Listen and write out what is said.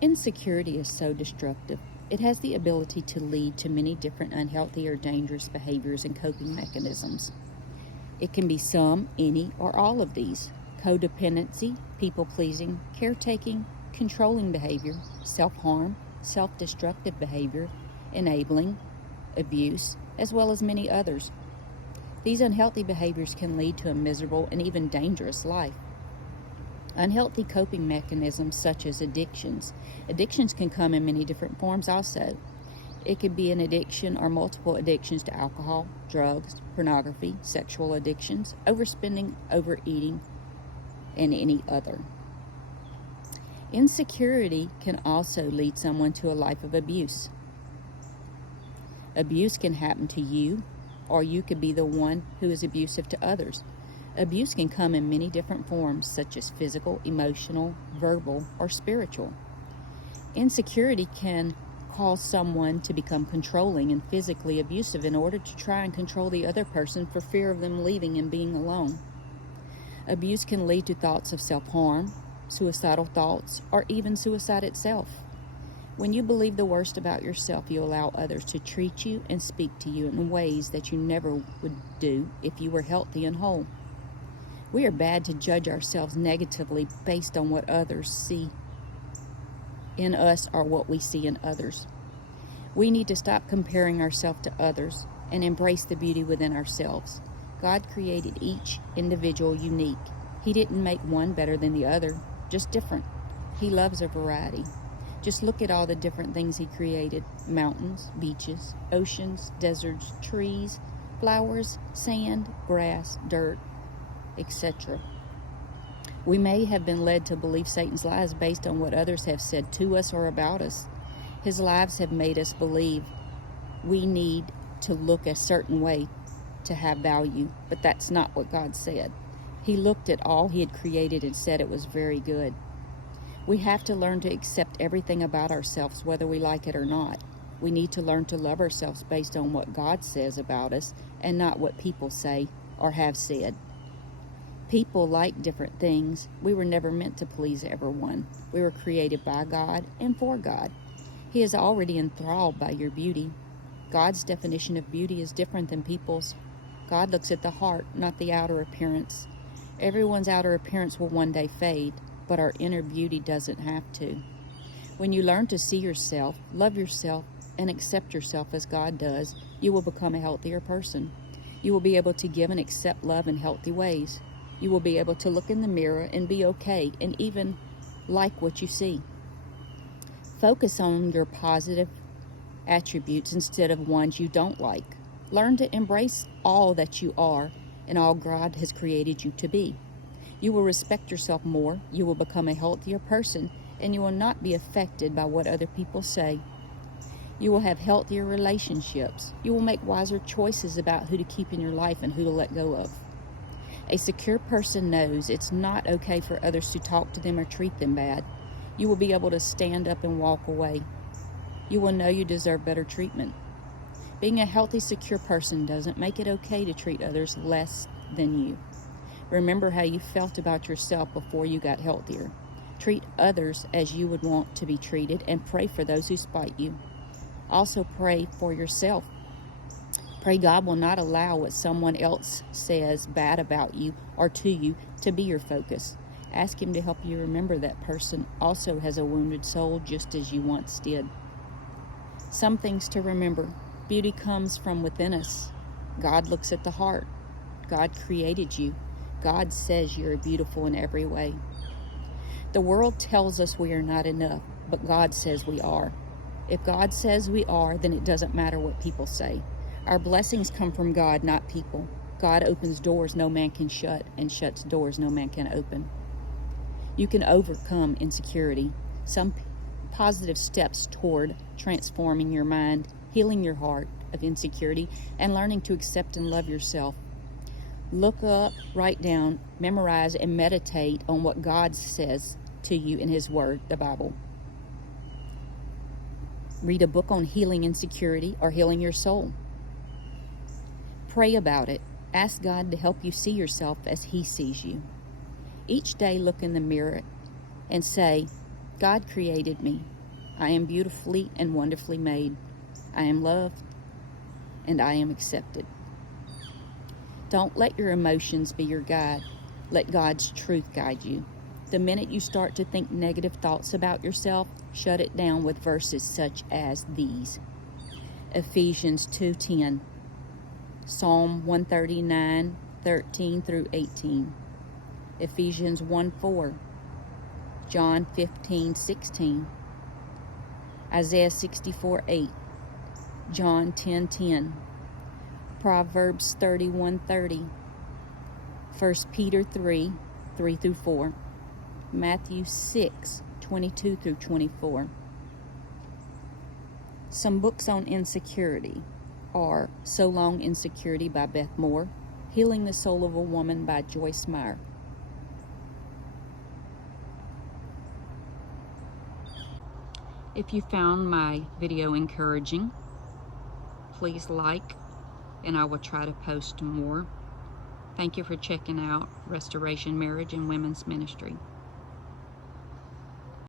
Insecurity is so destructive. It has the ability to lead to many different unhealthy or dangerous behaviors and coping mechanisms. It can be some, any, or all of these: codependency, people-pleasing, caretaking, controlling behavior, self-harm, self-destructive behavior, enabling, abuse, as well as many others. These unhealthy behaviors can lead to a miserable and even dangerous life. Unhealthy coping mechanisms such as addictions. Addictions can come in many different forms also. It could be an addiction or multiple addictions to alcohol, drugs, pornography, sexual addictions, overspending, overeating, and any other. Insecurity can also lead someone to a life of abuse. Abuse can happen to you, or you could be the one who is abusive to others. Abuse can come in many different forms, such as physical, emotional, verbal, or spiritual. Insecurity can cause someone to become controlling and physically abusive in order to try and control the other person for fear of them leaving and being alone. Abuse can lead to thoughts of self-harm, suicidal thoughts, or even suicide itself. When you believe the worst about yourself, you allow others to treat you and speak to you in ways that you never would do if you were healthy and whole. We are bad to judge ourselves negatively based on what others see in us or what we see in others. We need to stop comparing ourselves to others and embrace the beauty within ourselves. God created each individual unique. He didn't make one better than the other, just different. He loves a variety. Just look at all the different things He created: mountains, beaches, oceans, deserts, trees, flowers, sand, grass, dirt, etc. We may have been led to believe Satan's lies based on what others have said to us or about us. His lies have made us believe we need to look a certain way to have value, but that's not what God said. He looked at all He had created and said it was very good. We have to learn to accept everything about ourselves, whether we like it or not. We need to learn to love ourselves based on what God says about us and not what people say or have said. People like different things. We were never meant to please everyone. We were created by God and for God. He is already enthralled by your beauty. God's definition of beauty is different than people's. God looks at the heart, not the outer appearance. Everyone's outer appearance will one day fade, but our inner beauty doesn't have to. When you learn to see yourself, love yourself, and accept yourself as God does, you will become a healthier person. You will be able to give and accept love in healthy ways. You will be able to look in the mirror and be okay and even like what you see. Focus on your positive attributes instead of ones you don't like. Learn to embrace all that you are and all God has created you to be. You will respect yourself more, you will become a healthier person, and you will not be affected by what other people say. You will have healthier relationships. You will make wiser choices about who to keep in your life and who to let go of. A secure person knows it's not okay for others to talk to them or treat them bad. You will be able to stand up and walk away. You will know you deserve better treatment. Being a healthy, secure person doesn't make it okay to treat others less than you. Remember how you felt about yourself before you got healthier. Treat others as you would want to be treated and pray for those who spite you. Also pray for yourself. Pray God will not allow what someone else says bad about you or to you to be your focus. Ask Him to help you remember that person also has a wounded soul just as you once did. Some things to remember. Beauty comes from within us. God looks at the heart. God created you. God says you're beautiful in every way. The world tells us we are not enough, but God says we are. If God says we are, then it doesn't matter what people say. Our blessings come from God, not people. God opens doors no man can shut and shuts doors no man can open. You can overcome insecurity. Some positive steps toward transforming your mind, healing your heart of insecurity, and learning to accept and love yourself. Look up, write down, memorize, and meditate on what God says to you in His Word, the Bible. Read a book on healing insecurity or healing your soul. Pray about it. Ask God to help you see yourself as He sees you. Each day look in the mirror and say, God created me. I am beautifully and wonderfully made. I am loved and I am accepted. Don't let your emotions be your guide. Let God's truth guide you. The minute you start to think negative thoughts about yourself, shut it down with verses such as these. Ephesians 2:10, Psalm 139:13 through 18, Ephesians 1:4, John 15:16, Isaiah 64:8, John 10:10, Proverbs 31:30, 1 Peter 3:3 through 4, Matthew 6:22 through 24. Some books on insecurity are So Long, Insecurity by Beth Moore, Healing the Soul of a Woman by Joyce Meyer. If you found my video encouraging, please like, and I will try to post more. Thank you for checking out Restoration Marriage and Women's Ministry.